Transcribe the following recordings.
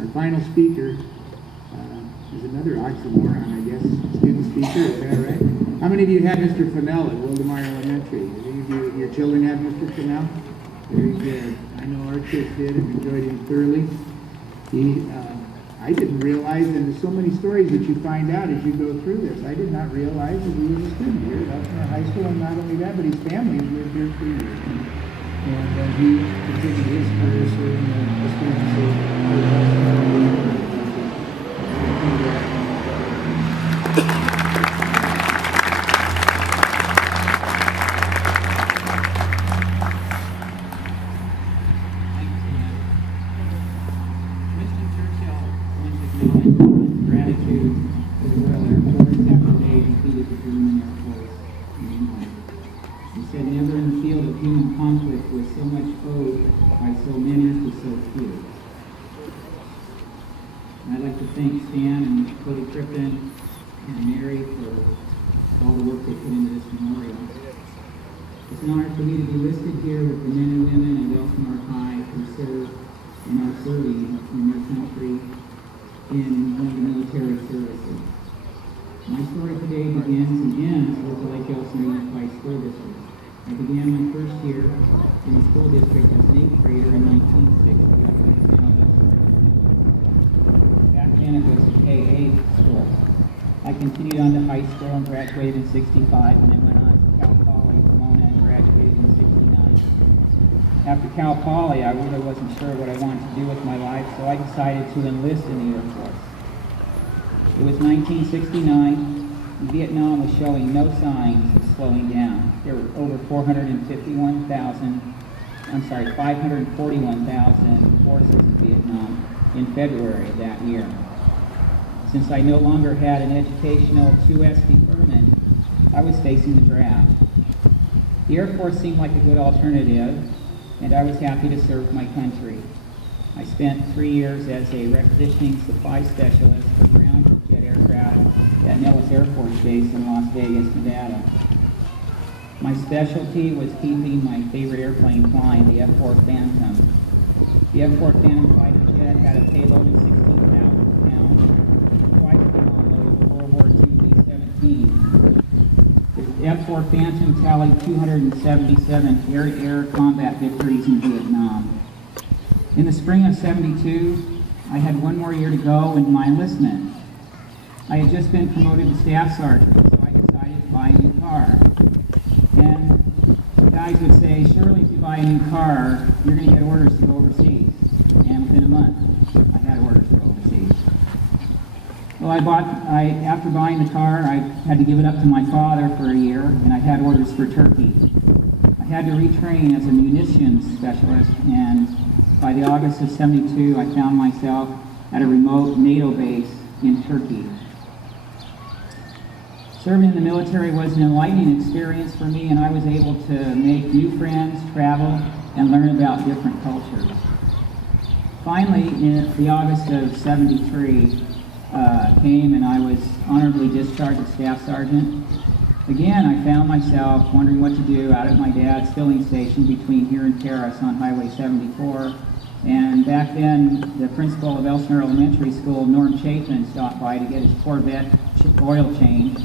Our final speaker is another oxymoron, I guess, student speaker, is that right? How many of you had Mr. Fennell at Wildemar Elementary? Did any of your children have Mr. Fennell? Very good. I know our kids did and enjoyed him thoroughly. I didn't realize, and there's so many stories that you find out as you go through this. I did not realize that he was a student here at Elsinore High School, and not only that, but his family has lived here for years. And he continued his career serving the students of Elsinore. Gratitude to the Royal Air Force after they defeated the German Air Force in England. He said, never in the field of human conflict was so much owed by so many to so few. And I'd like to thank Stan and Cody Crippen and Mary for all the work they put into this memorial. It's an honor for me to be listed here with the men and women of Elsinore High who serve and are serving in their country in one of the military services. My story today begins and ends with the Lake Elsinore Unified School District. I began my first year in the school district as an 8th grader in 1960 at the town of Elsinore. Back then it was a K-8 school. I continued on to high school and graduated in 65, and then went on to Cal Poly, Pomona, and graduated in 69. After Cal Poly, I really wasn't sure what I wanted to do with my life, so I decided to enlist in the Air Force. It was 1969, and Vietnam was showing no signs of slowing down. There were over 541,000 forces in Vietnam in February of that year. Since I no longer had an educational 2S deferment, I was facing the draft. The Air Force seemed like a good alternative, and I was happy to serve my country. I spent 3 years as a requisitioning supply specialist for ground jet aircraft at Nellis Air Force Base in Las Vegas, Nevada. My specialty was keeping my favorite airplane flying, the F-4 Phantom. The F-4 Phantom fighter jet had a payload of 16,000 pounds, twice the load of a World War II B-17. The F-4 Phantom tallied 277 air-to-air combat victories in Vietnam. In the spring of '72, I had one more year to go in my enlistment. I had just been promoted to staff sergeant, so I decided to buy a new car. And the guys would say, surely if you buy a new car, you're going to get orders to go overseas. And within a month, I had orders to go overseas. Well, after buying the car, I had to give it up to my father for a year, and I had orders for Turkey. I had to retrain as a munitions specialist, and by the August of '72, I found myself at a remote NATO base in Turkey. Serving in the military was an enlightening experience for me, and I was able to make new friends, travel, and learn about different cultures. Finally, in the August of '73, came and I was honorably discharged as staff sergeant. Again, I found myself wondering what to do out at my dad's filling station between here and Terrace on Highway 74. And back then, the principal of Elsinore Elementary School, Norm Chapin, stopped by to get his Corvette oil changed.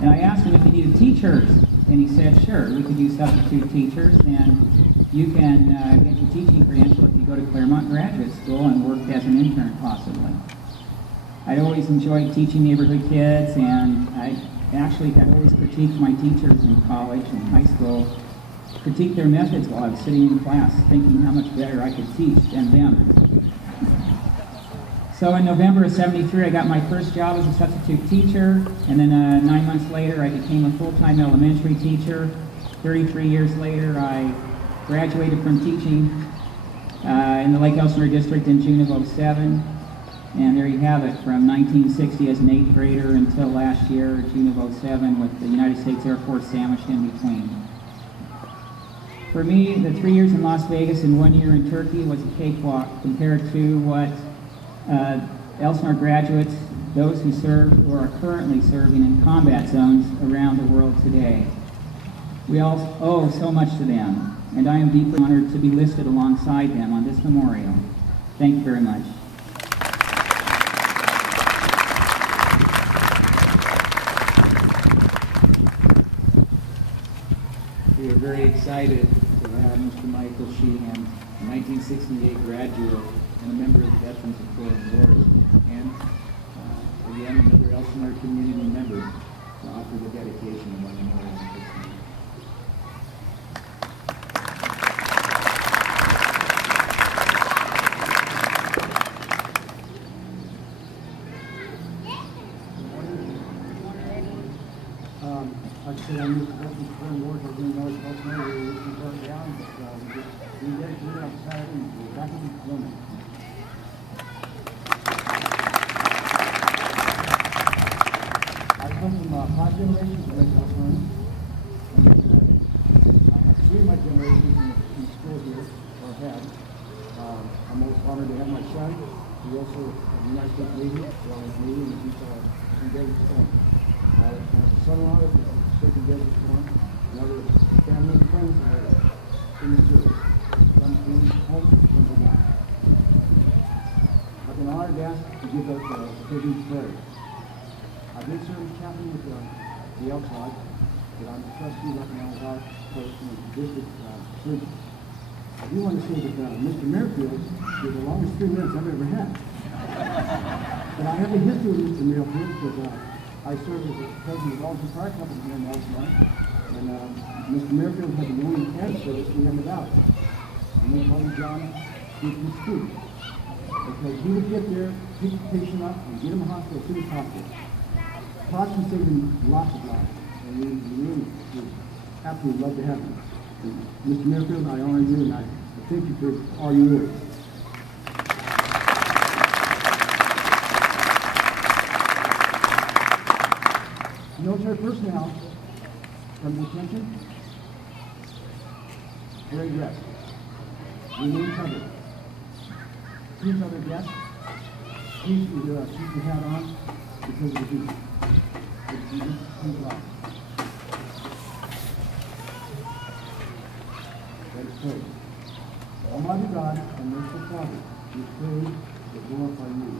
And I asked him if he needed teachers, and he said, sure, we could use substitute teachers, and you can get your teaching credential if you go to Claremont Graduate School and work as an intern, possibly. I'd always enjoyed teaching neighborhood kids, and I actually had always critiqued my teachers in college and high school, critiqued their methods while I was sitting in class, thinking how much better I could teach than them. So in November of '73, I got my first job as a substitute teacher, and then 9 months later, I became a full-time elementary teacher. 33 years later, I graduated from teaching in the Lake Elsinore District in June of '07. And there you have it, from 1960 as an 8th grader until last year, June of '07, with the United States Air Force sandwiched in between. For me, the 3 years in Las Vegas and 1 year in Turkey was a cakewalk compared to what Elsinore graduates, those who serve or are currently serving in combat zones around the world today. We all owe so much to them, and I am deeply honored to be listed alongside them on this memorial. Thank you very much. excited to have Mr. Michael Sheehan, a 1968 graduate and a member of the Veterans of Foreign Wars, and again, another Elsinore community member to offer the dedication of our memorial this evening. Like I said, I'm used to Veterans of Foreign Wars. I didn't know it's Elsinore. We were looking for it down, but we dedicated on Saturday and we're back in Elsinore. I come from 5 generations of Elsinore. I have 3 of my generations in school here, or had. I'm most honored to have my son, who also is a United States Navy, along with me, and he's in Desert Storm. Son-in-law is second Desert Storm. Another family and friends are in the service. Some came home, some did not. I've been honored to ask to give out the Children's Prayer. I did serve as chaplain with the Elk Lodge, but I'm a trustee right now of our post in the district surgeon. I do want to say that Mr. Merrifield is the longest 3 minutes I've ever had. But I have a history with Mr. Merrifield because I served as the president of Elgin Fire Company here in Elsinore, and Mr. Merrifield had the only air service we had in the valley. And we called him John Scoop, because he would get there, pick the patient up, and get him to the hospital as soon as possible. Possibly saved him lots of lives, and we really would absolutely love to have him. And Mr. Merrifield, I honor you, and I thank you for all your work. Military personnel, from the attention, very rest. Remain covered. Please, other guests, please keep your hat on because of the heat. Please off. Let us pray. Almighty God and merciful Father, we pray to glorify you.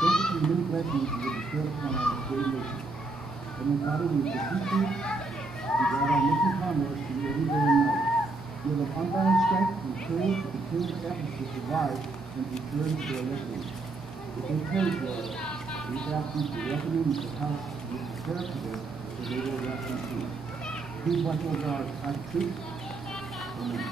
Thank you for the many blessings you have bestowed upon our great nation. And Father, we beseech you to guide our mission commerce in every day and night. Give us unbounded strength and courage to continue the efforts to survive and secure their residence. If they pray for us, we ask you to recommend the house we prepare for them so they will rest in peace. Please watch over our troops. Amen.